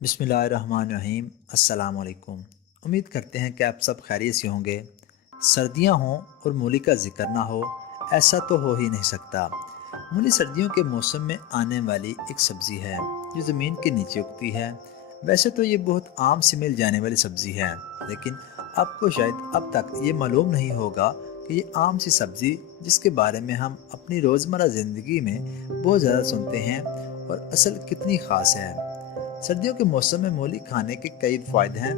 बिस्मिल्लाहिर्रहमानिर्रहीम। अस्सलाम वालेकुम। उम्मीद करते हैं कि आप सब खैरियत से होंगे। सर्दियां हों और मूली का जिक्र ना हो, ऐसा तो हो ही नहीं सकता। मूली सर्दियों के मौसम में आने वाली एक सब्ज़ी है जो ज़मीन के नीचे उगती है। वैसे तो ये बहुत आम से मिल जाने वाली सब्ज़ी है, लेकिन आपको शायद अब तक ये मालूम नहीं होगा कि ये आम सी सब्ज़ी जिसके बारे में हम अपनी रोज़मर्रा ज़िंदगी में बहुत ज़्यादा सुनते हैं और असल कितनी ख़ास है। सर्दियों के मौसम में मूली खाने के कई फायदे हैं।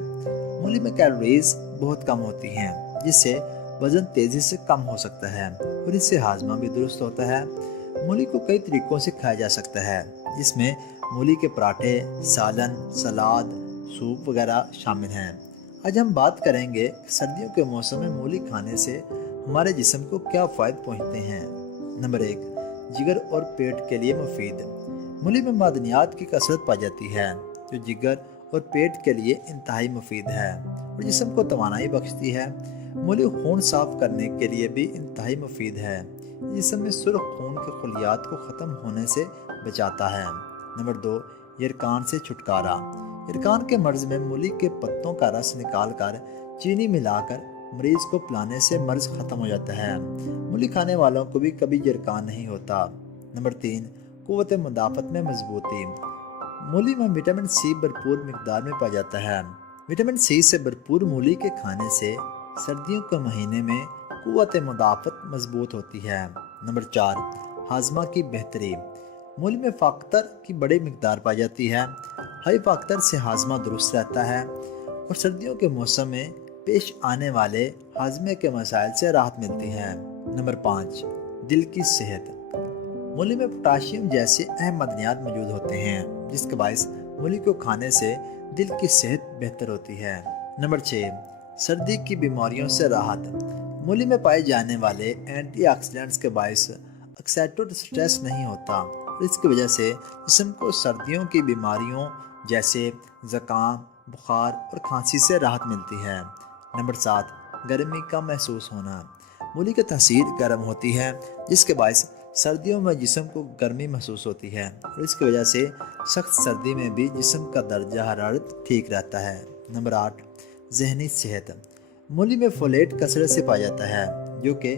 मूली में कैलोरीज बहुत कम होती हैं, जिससे वजन तेजी से कम हो सकता है और इससे हाजमा भी दुरुस्त होता है। मूली को कई तरीकों से खाया जा सकता है, जिसमें मूली के पराठे, सालन, सलाद, सूप वगैरह शामिल हैं। आज हम बात करेंगे कि सर्दियों के मौसम में मूली खाने से हमारे जिस्म को क्या फ़ायदे पहुंचते हैं। नंबर 1, जिगर और पेट के लिए मुफीद। मूली में मादनियात की कसरत पाई जाती है जो जिगर और पेट के लिए इंतहाई मुफीद है और जिस्म को तवानाई बख्शती है। मूली खून साफ करने के लिए भी इंतहाई मुफीद है। जिस्म में सुर्ख खून के खलियात को ख़त्म होने से बचाता है। नंबर 2, यरकान से छुटकारा। यरकान के मर्ज में मूली के पत्तों का रस निकाल कर चीनी मिलाकर मरीज को पिलाने से मर्ज ख़त्म हो जाता है। मूली खाने वालों को भी कभी यरकान नहीं होता। नंबर 3, क़ुव्वत मुदाफ़त में मजबूती। मूली में विटामिन सी भरपूर मिकदार में पाया जाता है। विटामिन सी से भरपूर मूली के खाने से सर्दियों के महीने में क़ुव्वत मुदाफ़त मजबूत होती है। नंबर 4, हाजमा की बेहतरी। मूली में फ़ाक्टर की बड़ी मिकदार पाई जाती है। हाई फ़ाक्टर से हाजमा दुरुस्त रहता है और सर्दियों के मौसम में पेश आने वाले हाजमे के मसाइल से राहत मिलती है। नंबर 5, दिल की सेहत। मूली में पोटाशियम जैसे अहम मदनियात मौजूद होते हैं, जिसके बायस मूली को खाने से दिल की सेहत बेहतर होती है। नंबर 6, सर्दी की बीमारियों से राहत। मूली में पाए जाने वाले एंटीऑक्सीडेंट्स के बायस ऑक्सीडेटिव स्ट्रेस नहीं होता और इसकी वजह से जिस्म को सर्दियों की बीमारियों जैसे ज़ुकाम, बुखार और खांसी से राहत मिलती है। नंबर 7, गर्मी का महसूस होना। मूली की तासीर गर्म होती है, जिसके बायस सर्दियों में जिस्म को गर्मी महसूस होती है और इसकी वजह से सख्त सर्दी में भी जिस्म का दर्जा हरारत ठीक रहता है। नंबर 8, जहनी सेहत। मूली में फोलेट कसरत से पाया जाता है, जो कि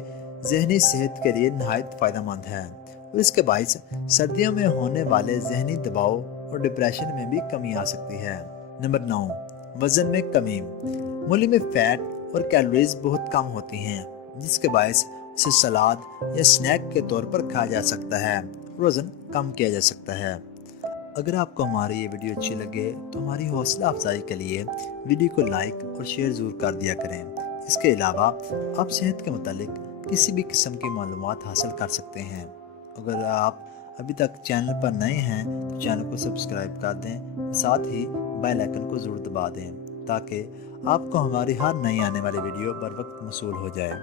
जहनी सेहत के लिए नहायत फ़ायदेमंद है और इसके बायस सर्दियों में होने वाले जहनी दबाव और डिप्रेशन में भी कमी आ सकती है। नंबर 9, वज़न में कमी। मूली में फ़ैट और कैलोरीज बहुत कम होती हैं, जिसके बायस इसे सलाद या स्नैक के तौर पर खाया जा सकता है, वज़न कम किया जा सकता है। अगर आपको हमारी ये वीडियो अच्छी लगे तो हमारी हौसला अफजाई के लिए वीडियो को लाइक और शेयर ज़रूर कर दिया करें। इसके अलावा आप सेहत के मुतालिक किसी भी किस्म की मालूमात हासिल कर सकते हैं। अगर आप अभी तक चैनल पर नए हैं तो चैनल को सब्सक्राइब कर दें, साथ ही बेल आइकन को ज़रूर दबा दें ताकि आपको हमारी हर नई आने वाली वीडियो बर वक्त मौसूल हो जाए।